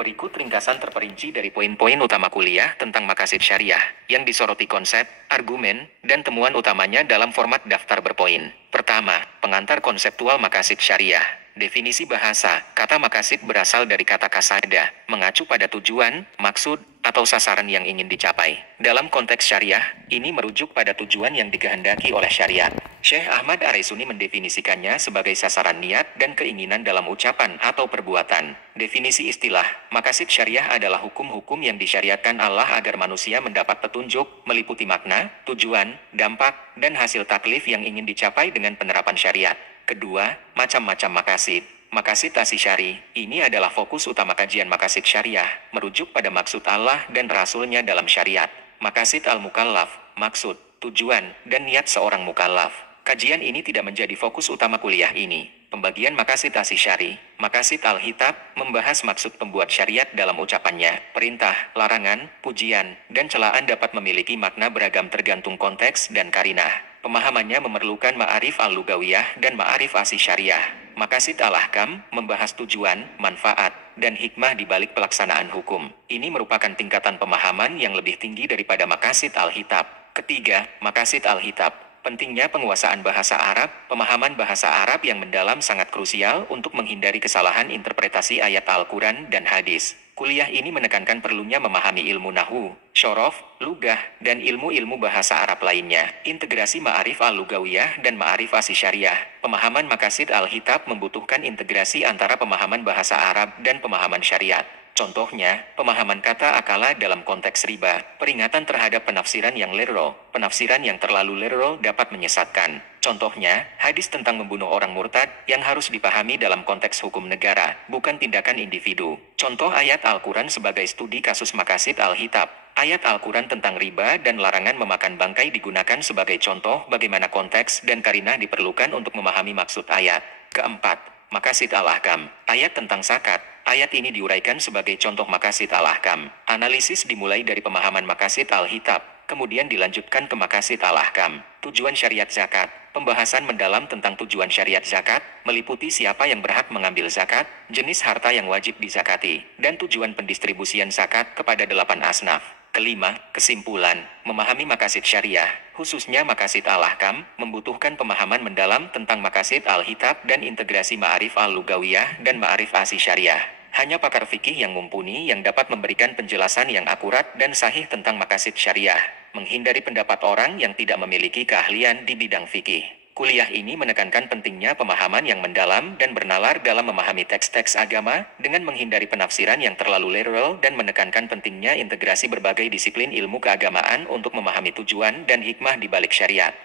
Berikut ringkasan terperinci dari poin-poin utama kuliah tentang maqasid syariah, yang disoroti konsep, argumen, dan temuan utamanya dalam format daftar berpoin. Pertama, pengantar konseptual maqasid syariah. Definisi bahasa, kata maqasid berasal dari kata kasada, mengacu pada tujuan, maksud, atau sasaran yang ingin dicapai. Dalam konteks syariah, ini merujuk pada tujuan yang dikehendaki oleh syariat. Syekh Ahmad Ar-Raisuni mendefinisikannya sebagai sasaran niat dan keinginan dalam ucapan atau perbuatan. Definisi istilah, maqasid syariah adalah hukum-hukum yang disyariatkan Allah agar manusia mendapat petunjuk, meliputi makna, tujuan, dampak, dan hasil taklif yang ingin dicapai dengan penerapan syariat. Kedua, macam-macam maqasid. Maqasid Asy-Syari, ini adalah fokus utama kajian maqasid syariah, merujuk pada maksud Allah dan Rasul-Nya dalam syariat. Maqasid al-mukallaf, maksud, tujuan, dan niat seorang mukallaf. Kajian ini tidak menjadi fokus utama kuliah ini. Pembagian maqasid Asy-Syari, maqasid al-hitab, membahas maksud pembuat syariat dalam ucapannya. Perintah, larangan, pujian, dan celaan dapat memiliki makna beragam tergantung konteks dan karinah. Pemahamannya memerlukan ma'arif al-lugawiyah dan ma'arif Asy-Syariah. Maqasid al-ahkam, membahas tujuan, manfaat, dan hikmah di balik pelaksanaan hukum. Ini merupakan tingkatan pemahaman yang lebih tinggi daripada maqasid al-hitab. Ketiga, maqasid al-hitab. Pentingnya penguasaan bahasa Arab, pemahaman bahasa Arab yang mendalam sangat krusial untuk menghindari kesalahan interpretasi ayat Al-Quran dan hadis. Kuliah ini menekankan perlunya memahami ilmu nahwu, syorof, lugah, dan ilmu-ilmu bahasa Arab lainnya. Integrasi ma'arif al-lugawiyah dan ma'arif Asy-Syariah. Pemahaman maqasid al-hitab membutuhkan integrasi antara pemahaman bahasa Arab dan pemahaman syariat. Contohnya, pemahaman kata akala dalam konteks riba, peringatan terhadap penafsiran yang literal. Penafsiran yang terlalu literal dapat menyesatkan. Contohnya, hadis tentang membunuh orang murtad yang harus dipahami dalam konteks hukum negara, bukan tindakan individu. Contoh ayat Al-Quran sebagai studi kasus maqasid al-hitab. Ayat Al-Quran tentang riba dan larangan memakan bangkai digunakan sebagai contoh bagaimana konteks dan karinah diperlukan untuk memahami maksud ayat. Keempat, maqasid al-ahkam. Ayat tentang zakat. Ayat ini diuraikan sebagai contoh maqasid al-ahkam. Analisis dimulai dari pemahaman maqasid al-hitab, kemudian dilanjutkan ke maqasid al-ahkam. Tujuan syariat zakat. Pembahasan mendalam tentang tujuan syariat zakat, meliputi siapa yang berhak mengambil zakat, jenis harta yang wajib dizakati, dan tujuan pendistribusian zakat kepada 8 asnaf. Kelima, kesimpulan, memahami maqasid syariah, khususnya maqasid al-ahkam, membutuhkan pemahaman mendalam tentang maqasid al-hitab dan integrasi ma'arif al-lugawiyah dan ma'arif Asy-Syariah. Hanya pakar fikih yang mumpuni yang dapat memberikan penjelasan yang akurat dan sahih tentang maqasid syariah, menghindari pendapat orang yang tidak memiliki keahlian di bidang fikih. Kuliah ini menekankan pentingnya pemahaman yang mendalam dan bernalar dalam memahami teks-teks agama, dengan menghindari penafsiran yang terlalu literal dan menekankan pentingnya integrasi berbagai disiplin ilmu keagamaan untuk memahami tujuan dan hikmah di balik syariat.